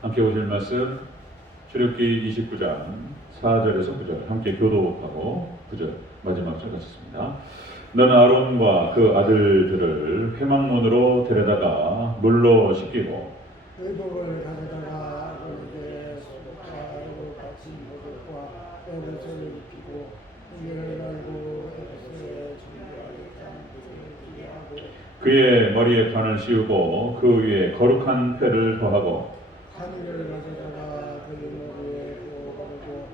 함께 보실 말씀 출애굽기 29장 4절에서 9절 함께 교독하고 9절 마지막 절 같습니다. 너는 아론과 그 아들들을 회막문으로 데려다가 물로 씻기고 의복을 가져다가 그에게 수족하고 같이 모독과 뼈를 입히고 이를 열고 에베소에 준비하겠다는 것을 기대하고 그의 머리에 관을 씌우고 그 위에 거룩한 패를 더하고 하늘을 가져다가 그의 머리에 부어바르고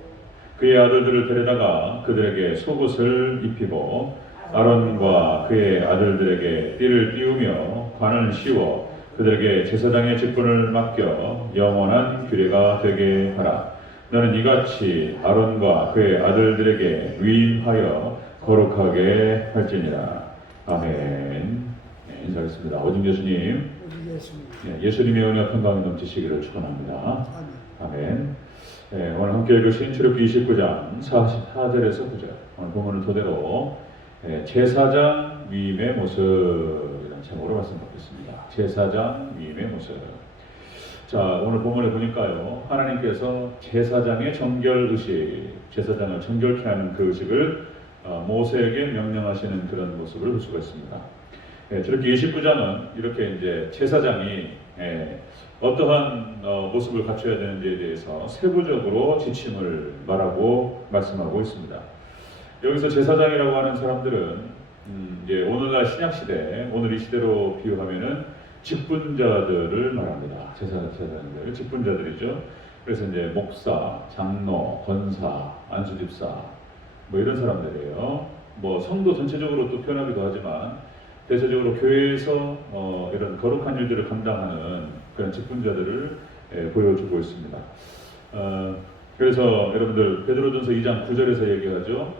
그의 아들들을 데려다가 그들에게 속옷을 입히고 아론과 그의 아들들에게 띠를 띄우며 관을 씌워 그들에게 제사장의 직분을 맡겨 영원한 규례가 되게 하라. 너는 이같이 아론과 그의 아들들에게 위임하여 거룩하게 할지니라. 아멘. 네, 인사하겠습니다. 오직 예수님, 우리 예수님 예수님의 은혜와 평강이 넘치시기를 축원합니다. 아멘. 아멘. 네, 오늘 함께 읽으신 출애굽기 29장 44절에서 9절 오늘 본문을 토대로 제사장 위임의 모습이라는 제목으로 말씀드리겠습니다. 제사장 위임의 모습. 자, 오늘 본문에 보니까요, 하나님께서 제사장의 정결 의식, 제사장을 정결케 하는 그 의식을 모세에게 명령하시는 그런 모습을 볼 수가 있습니다. 출애굽기 29장은 이렇게 이제 제사장이 어떠한 모습을 갖춰야 되는지에 대해서 세부적으로 지침을 말하고 말씀하고 있습니다. 여기서 제사장이라고 하는 사람들은 이제 오늘날 신약시대, 오늘 이 시대로 비유하면은 직분자들을 말합니다. 제사장들, 직분자들이죠. 그래서 이제 목사, 장로, 권사, 안수집사, 뭐 이런 사람들이에요. 뭐 성도 전체적으로 또 표현하기도 하지만 대체적으로 교회에서 이런 거룩한 일들을 감당하는 그런 직분자들을 보여주고 있습니다. 그래서 여러분들 베드로전서 2장 9절에서 얘기하죠.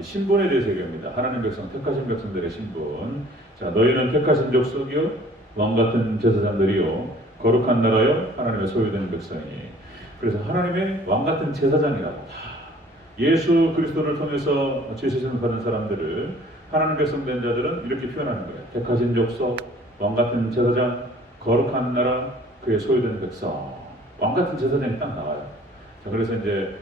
신분에 대해서 얘기합니다. 하나님 백성, 택하신 백성들의 신분. 자, 너희는 택하신 족속이요, 왕같은 제사장들이요, 거룩한 나라요, 하나님의 소유된 백성이니. 그래서 하나님의 왕같은 제사장이라고. 예수 그리스도를 통해서 죄수심을 받은 사람들을 하나님 백성 된 자들은 이렇게 표현하는 거예요. 택하신 족속, 왕같은 제사장, 거룩한 나라, 그의 소유된 백성. 왕같은 제사장이 딱 나와요. 자, 그래서 이제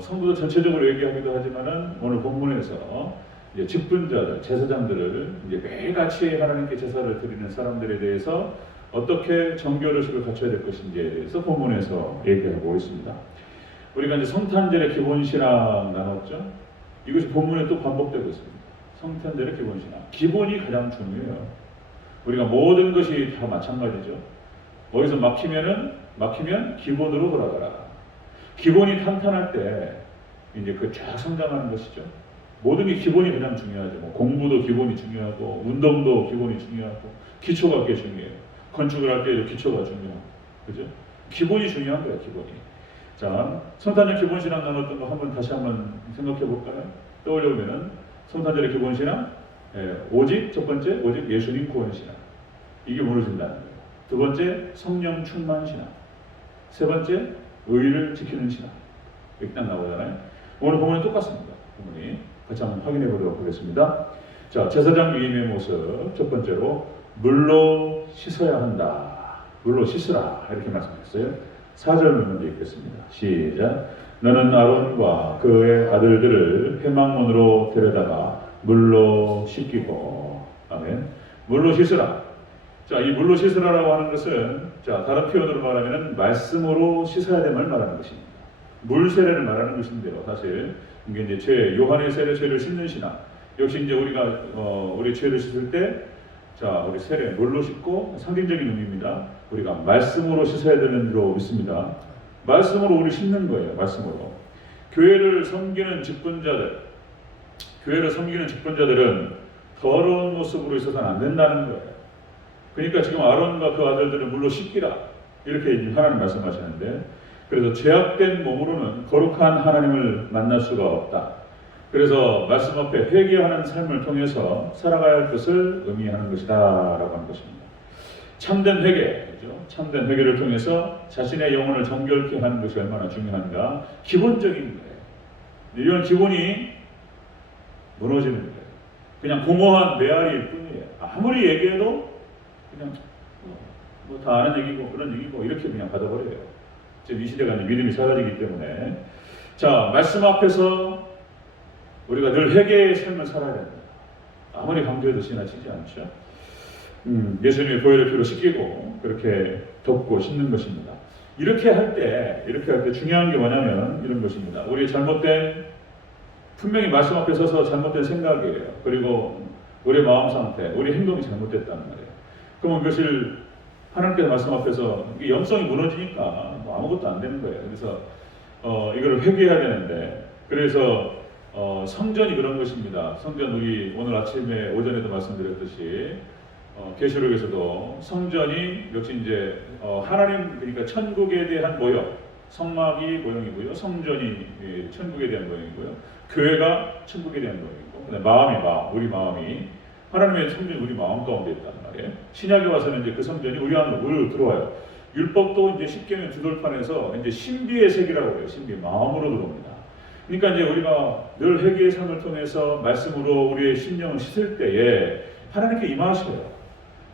성도들 전체적으로 얘기하기도 하지만은 오늘 본문에서 이제 직분자들, 제사장들을 이제 매일같이 하나님께 제사를 드리는 사람들에 대해서 어떻게 정결의식을 갖춰야 될 것인지에 대해서 본문에서 얘기하고 있습니다. 우리가 이제 성탄절의 기본 신앙 나눴죠. 이것이 본문에 또 반복되고 있습니다. 성탄절의 기본 신앙. 기본이 가장 중요해요. 우리가 모든 것이 다 마찬가지죠. 어디서 막히면 기본으로 돌아가라. 기본이 탄탄할 때 이제 그 쫙 성장하는 것이죠. 모든 게 기본이 가장 중요하죠. 뭐 공부도 기본이 중요하고, 운동도 기본이 중요하고, 기초가 꽤 중요해요. 건축을 할 때도 기초가 중요하고, 그죠? 기본이 중요한 거예요, 기본이. 자, 성탄절 기본 신앙 나눴던 거 다시 한번 생각해 볼까요? 떠올려보면은 성탄절의 기본 신앙, 오직 첫 번째, 오직 예수님 구원 신앙. 이게 무너진다는 거예요. 두 번째, 성령 충만 신앙. 세 번째, 의를 지키는 신앙. 이렇게 딱 나오잖아요. 오늘 보면 똑같습니다. 부모님 같이 한번 확인해 보도록 하겠습니다. 자, 제사장 위임의 모습. 첫 번째로 물로 씻어야 한다. 물로 씻으라. 이렇게 말씀했어요. 4절 먼저 읽겠습니다. 시작. 너는 아론과 그의 아들들을 회막문으로 데려다가 물로 씻기고. 아멘. 물로 씻으라. 자, 이 물로 씻으라라고 하는 것은, 자, 다른 표현으로 말하면 말씀으로 씻어야 됨을 말하는 것입니다. 물 세례를 말하는 것인데요. 사실 이게 이제 요한의 세례, 죄를 씻는 신앙. 역시 이제 우리가 우리 죄를 씻을 때, 자, 우리 세례 물로 씻고 상징적인 의미입니다. 우리가 말씀으로 씻어야 되는 줄 믿습니다. 말씀으로 우리 씻는 거예요. 말씀으로. 교회를 섬기는 직분자들은 더러운 모습으로 있어서는 안 된다는 거예요. 그러니까 지금 아론과 그 아들들을 물로 씻기라, 이렇게 하나님 말씀하시는데, 그래서 죄악된 몸으로는 거룩한 하나님을 만날 수가 없다. 그래서 말씀 앞에 회개하는 삶을 통해서 살아가야 할 것을 의미하는 것이다 라고 하는 것입니다. 참된 회개, 그죠? 참된 회개를 통해서 자신의 영혼을 정결케 하는 것이 얼마나 중요한가. 기본적인 거예요. 이런 기본이 무너지는 거예요. 그냥 공허한 메아리일 뿐이에요. 아무리 얘기해도 그냥 뭐 다 아는 얘기고 그런 얘기고 이렇게 그냥 받아버려요. 지금 이 시대가 이제 믿음이 사라지기 때문에. 자, 말씀 앞에서 우리가 늘 회개의 삶을 살아야 된다. 아무리 강조해도 지나치지 않죠. 예수님의 보혈의 피로 씻기고 그렇게 덮고 씻는 것입니다. 이렇게 할 때 중요한 게 뭐냐면 이런 것입니다. 우리의 잘못된, 분명히 말씀 앞에 서서 잘못된 생각이에요. 그리고 우리의 마음 상태, 우리 행동이 잘못됐다는 말이에요. 그러면 그것을 하나님께서 말씀 앞에서 영성이 무너지니까 뭐 아무것도 안 되는 거예요. 그래서 이걸 회개해야 되는데, 그래서 성전이 그런 것입니다. 성전, 우리 오늘 아침에 오전에도 말씀드렸듯이 계시록에서도 성전이 역시 이제 하나님, 그러니까 천국에 대한 모형, 성막이 모형이고요, 성전이 천국에 대한 모형이고요, 교회가 천국에 대한 모형이고, 그다음에 우리 마음이 하나님의 성전이 우리 마음 가운데 있단 말이에요. 신약에 와서는 이제 그 성전이 우리 안으로 들어와요. 율법도 이제 십계명 두돌판에서 이제 신비의 세계라고 해요. 신비, 마음으로 들어옵니다. 그러니까 이제 우리가 늘 회개의 삶을 통해서 말씀으로 우리의 심령을 씻을 때에 하나님께 임하셔요.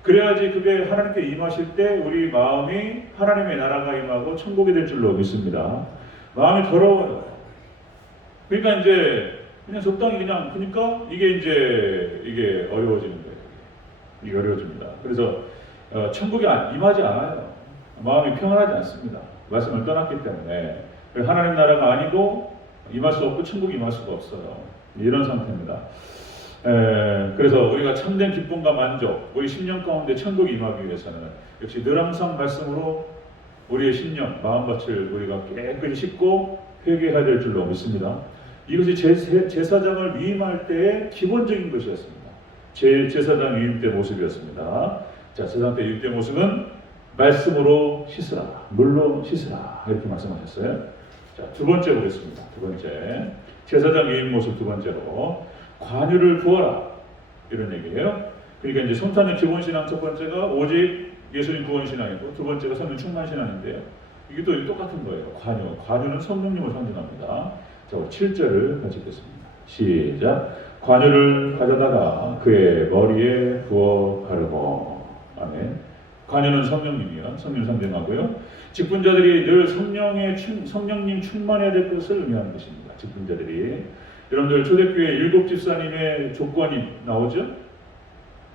그래야지 그게 하나님께 임하실 때 우리 마음이 하나님의 나라가 임하고 천국이 될 줄로 믿습니다. 마음이 더러워요. 그러니까 이제 그냥 적당히 그러니까 이게 어려워지는 거예요. 이게 어려워집니다. 그래서 천국이 임하지 않아요. 마음이 평안하지 않습니다. 말씀을 떠났기 때문에 하나님 나라가 아니고 임할 수 없고 천국이 임할 수가 없어요. 이런 상태입니다. 그래서 우리가 참된 기쁨과 만족, 우리 심령 가운데 천국이 임하기 위해서는 역시 늘 항상 말씀으로 우리의 심령, 마음밭을 우리가 깨끗이 씻고 회개해야 될 줄로 믿습니다. 이것이 제사장을 위임할 때의 기본적인 것이었습니다. 제사장 위임 때 모습이었습니다. 자, 제사장 때 위임 때 모습은 말씀으로 씻으라, 물로 씻으라, 이렇게 말씀하셨어요. 자, 두 번째 보겠습니다. 두 번째, 제사장 위임 모습 두 번째로 관유를 부어라, 이런 얘기예요. 그러니까 이제 성탄의 기본 신앙 첫 번째가 오직 예수님 구원 신앙이고, 두 번째가 성령 충만 신앙인데요. 이게 또 똑같은 거예요. 관유는 성령님을 상징합니다. 자, 7절을 같이 읽겠습니다. 시작. 관유를 가져다가 그의 머리에 부어 바르고. 아멘. 관유는 성령님이요, 성령 상징하고요. 직분자들이 늘 성령님 충만해야 될 것을 의미하는 것입니다. 직분자들이. 여러분들 초대교회 일곱 집사님의 조건이 나오죠?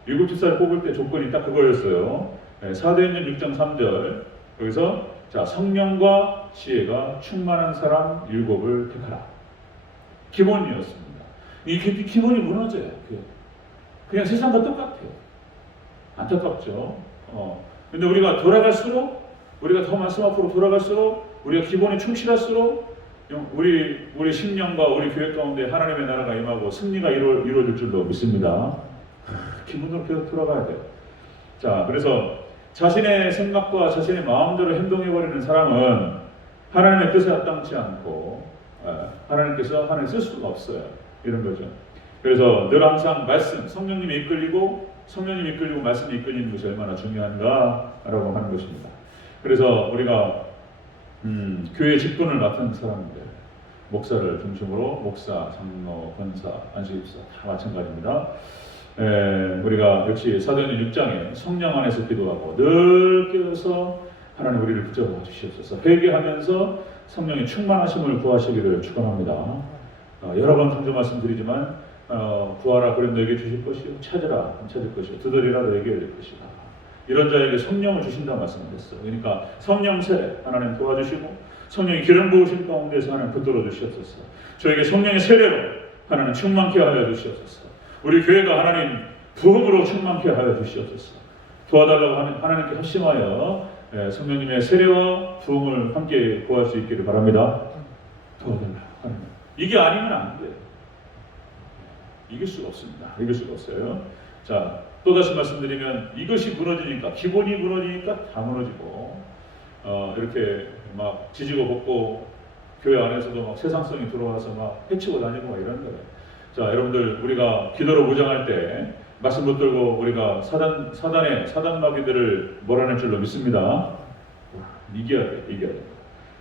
일곱 집사를 뽑을 때 조건이 딱 그거였어요. 사도행전 6장 3절. 여기서 자, 성령과 지혜가 충만한 사람 일곱을 택하라. 기본이었습니다. 이 기본이 무너져요. 그냥 세상과 똑같아요. 안타깝죠. 근데 우리가 돌아갈수록, 우리가 더 말씀 앞으로 돌아갈수록, 우리가 기본에 충실할수록 우리 심령과 우리 교회 가운데 하나님의 나라가 임하고 승리가 이루어질 줄로 믿습니다. 기본으로 계속 돌아가야 돼요. 자, 그래서 자신의 생각과 자신의 마음대로 행동해버리는 사람은 하나님의 뜻에 합당치 않고 하나님께서 하나님 쓸 수가 없어요. 이런 거죠. 그래서 늘 항상 말씀, 성령님이 이끌리고 말씀이 이끌리는 것이 얼마나 중요한가라고 하는 것입니다. 그래서 우리가 교회 직분을 맡은 사람들, 목사를 중심으로 목사, 장로, 권사, 안수집사 다 마찬가지입니다. 우리가 역시 사도행전 6장에 성령 안에서 기도하고 늘 깨어서 하나님 우리를 붙잡아 주시옵소서, 회개하면서 성령의 충만하심을 구하시기를 축원합니다. 여러 번 강조 말씀드리지만 구하라 그럼 너에게 주실 것이요, 찾으라 찾을 것이요, 두드리라 너에게 열릴 것이다. 이런 자에게 성령을 주신다 말씀하셨어요. 그러니까 성령 세례 하나님 도와주시고, 성령의 기름 부으신 가운데서 하나님 붙들어 주시옵소서. 저에게 성령의 세례로 하나님 충만케 하여 주시옵소서. 우리 교회가 하나님 부흥으로 충만케 하여 주시옵소서. 도와달라고 하는 하나님께 합심하여 성령님의 세례와 부흥을 함께 구할 수 있기를 바랍니다. 도와달라고 하나님. 이게 아니면 안 돼요. 이길 수가 없습니다. 이길 수가 없어요. 자, 또다시 말씀드리면 이것이 무너지니까, 기본이 무너지니까 다 무너지고, 이렇게 막 지지고 볶고 교회 안에서도 막 세상성이 들어와서 막 해치고 다니고 막 이런 거예요. 자, 여러분들 우리가 기도로 무장할 때 말씀 붙들고 우리가 사단 마귀들을 몰아낼 줄로 믿습니다. 이겨야 돼.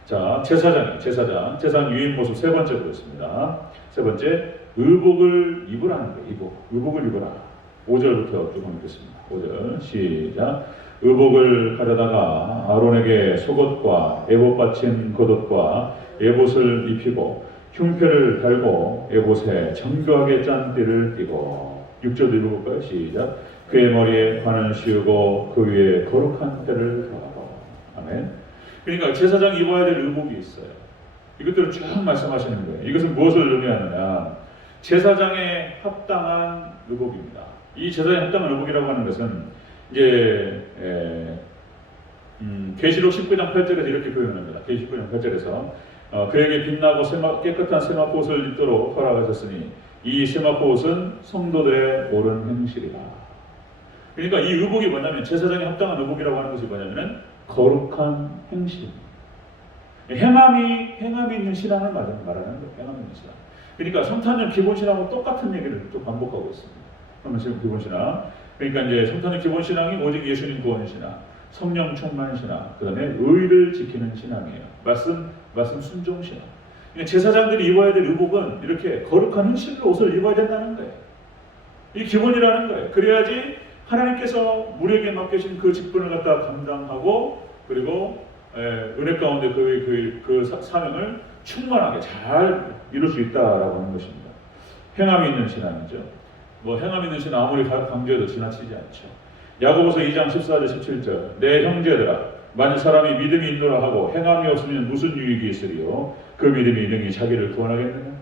자, 제사장 유인 모습 세 번째 보겠습니다. 세 번째, 의복을 입으라는 거예요. 의복을 입으라. 5절부터 쭉 읽겠습니다. 5절 시작. 의복을 가져다가 아론에게 속옷과 에봇 받친 겉옷과 에봇을 입히고 흉패를 달고 에봇에 정교하게 짠 띠를 띠고 6절도 읽어볼까요? 시작. 그의 머리에 관을 씌우고 그 위에 거룩한 때를 더하고. 아멘. 그러니까 제사장이 입어야 될 의복이 있어요. 이것들을 쭉 말씀하시는 거예요. 이것은 무엇을 의미하느냐? 제사장에 합당한 의복입니다. 이 제사장에 합당한 의복이라고 하는 것은 이제 계시록 19장 8절에서 이렇게 표현합니다. 계시록 19장 8절에서 그에게 빛나고 깨끗한 세마포옷을 입도록 허락하셨으니 이 세마포옷은 성도들의 옳은 행실이다. 그러니까 이 의복이 뭐냐면 제사장에 합당한 의복이라고 하는 것이 뭐냐면 거룩한 행실입니다. 행함이 있는 신앙을 말하는 거예요. 행함이 있는 신앙. 그러니까 성탄절 기본신앙하고 똑같은 얘기를 또 반복하고 있습니다. 성탄절 기본신앙. 그러니까 이제 성탄절 기본신앙이 오직 예수님 구원 신앙, 성령 충만 신앙, 그 다음에 의를 지키는 신앙이에요. 말씀 순종 신앙. 그러니까 제사장들이 입어야 될 의복은 이렇게 거룩한 행실로 옷을 입어야 된다는 거예요. 이 기본이라는 거예요. 그래야지 하나님께서 우리에게 맡겨진 그 직분을 갖다 감당하고 그리고 은혜 가운데 그 사명을 충만하게 잘 이룰 수 있다라고 하는 것입니다. 행함이 있는 신앙이죠. 뭐 행함 있는 신앙 아무리 강조해도 지나치지 않죠. 야고보서 2장 14절 17절 내 형제들아 만일 사람이 믿음이 있노라 하고 행함이 없으면 무슨 유익이 있으리요 그 믿음이 능히 자기를 구원하겠느냐.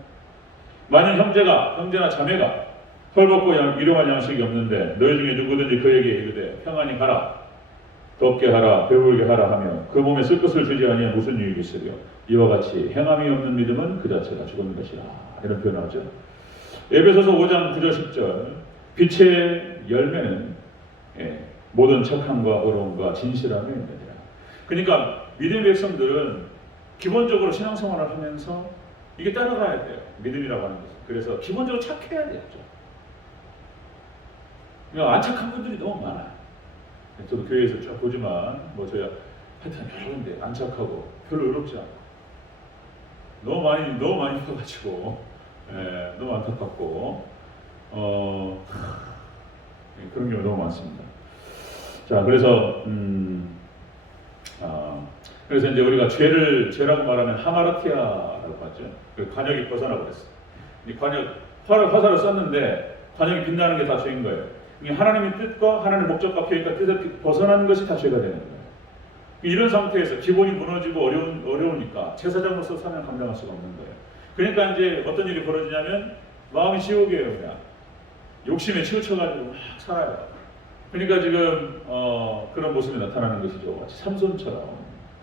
만일 형제나 자매가 헐벗고 일용할 양식이 없는데 너희 중에 누구든지 그에게 이르되 평안히 가라 덥게 하라 배불게 하라 하며 그 몸에 쓸 것을 주지 아니하면 무슨 유익이 있으리요 이와 같이 행함이 없는 믿음은 그 자체가 죽은 것이라. 이런 표현을 하죠. 에베소서 5장 9절 10절 빛의 열매는 모든 착함과 의로움과 진실함이 있느니라. 그러니까 믿음의 백성들은 기본적으로 신앙생활을 하면서 이게 따라가야 돼요. 믿음이라고 하는 것은. 그래서 기본적으로 착해야 되죠. 안 착한 분들이 너무 많아요. 저도 교회에서 쭉 보지만 저야 하여튼 여러 군데 안 착하고 별로 의롭지 않고 너무 많이 봐가지고 너무 안타깝고 그런 경우 너무 많습니다. 자, 그래서 그래서 이제 우리가 죄라고 말하면 하마르티아라고 하죠. 그 관역이 벗어나고 그랬어요. 이 화살을 쐈는데 관역이 빛나는 게 다 죄인 거예요. 하나님의 뜻과 하나님의 목적과 계획과 뜻에 벗어나는 것이 다 죄가 되는 거예요. 이런 상태에서 기본이 무너지고 어려우니까 제사장으로서 사명을 감당할 수가 없는 거예요. 그러니까 이제 어떤 일이 벌어지냐면 마음이 지옥이에요. 그냥 욕심에 치우쳐가지고 막 살아요. 그러니까 지금 그런 모습이 나타나는 것이죠. 삼손처럼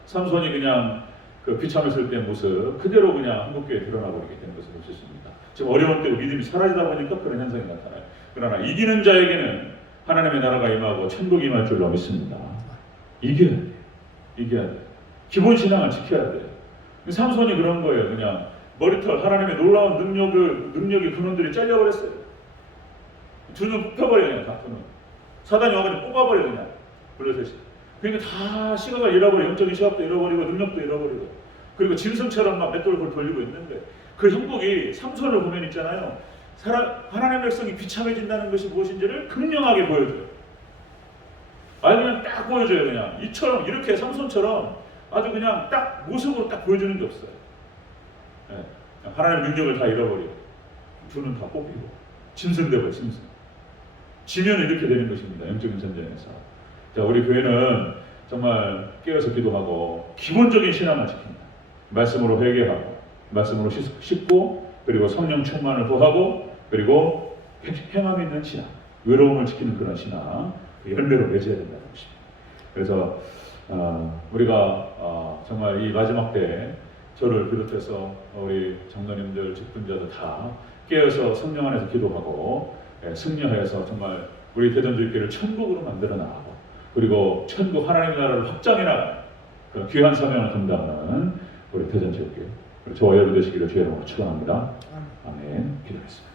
삼손이 그냥 그 비참했을 때 모습 그대로 그냥 한국교회에 드러나고 있게 되는 것을 볼 수 있습니다. 지금 어려운 때로 믿음이 사라지다 보니까 그런 현상이 나타나요. 그러나 이기는 자에게는 하나님의 나라가 임하고 천국이 임할 줄로 믿습니다. 이겨야 돼요. 이겨야 돼요. 기본 신앙을 지켜야 돼요. 삼손이 그런 거예요. 그냥 머리털 하나님의 놀라운 능력이 그놈들이 잘려버렸어요. 두 눈 뽑혀버려요. 그냥 다 두 눈. 사단이 와가지고 뽑아버려요. 그냥 블레셋이. 그러니까 다 시각을 잃어버리고 영적인 시각도 잃어버리고 능력도 잃어버리고 그리고 짐승처럼 막 맷돌을 돌리고 있는데 그 형국이 삼손을 보면 있잖아요. 하나님의 백성이 비참해진다는 것이 무엇인지를 극명하게 보여줘요. 그냥 딱 보여줘요. 그냥 이처럼 이렇게 삼손처럼 아주 그냥 딱 모습으로 딱 보여주는 게 없어요. 하나님의 능력을 다 잃어버리고 두 눈 다 뽑히고 짐승 되고 짐승. 지면 이렇게 되는 것입니다. 영적인 전쟁에서. 자, 우리 교회는 정말 깨어서 기도하고 기본적인 신앙을 지킨다. 말씀으로 회개하고 말씀으로 씻고 그리고 성령 충만을 구하고 그리고 행함 있는 신앙, 외로움을 지키는 그런 신앙 열매로 맺어야 된다는 것입니다. 그래서 우리가 정말 이 마지막 때 저를 비롯해서 우리 장로님들, 직분자들 다 깨어서 성령 안에서 기도하고 승리하여서 정말 우리 대전주의교회를 천국으로 만들어 나가고 그리고 천국 하나님의 나라를 확장해 나가는 그런 귀한 사명을 감당하는 우리 대전지역교회 저와 여러분 되시기를 주의 이름으로 축원합니다. 아멘. 기도하겠습니다.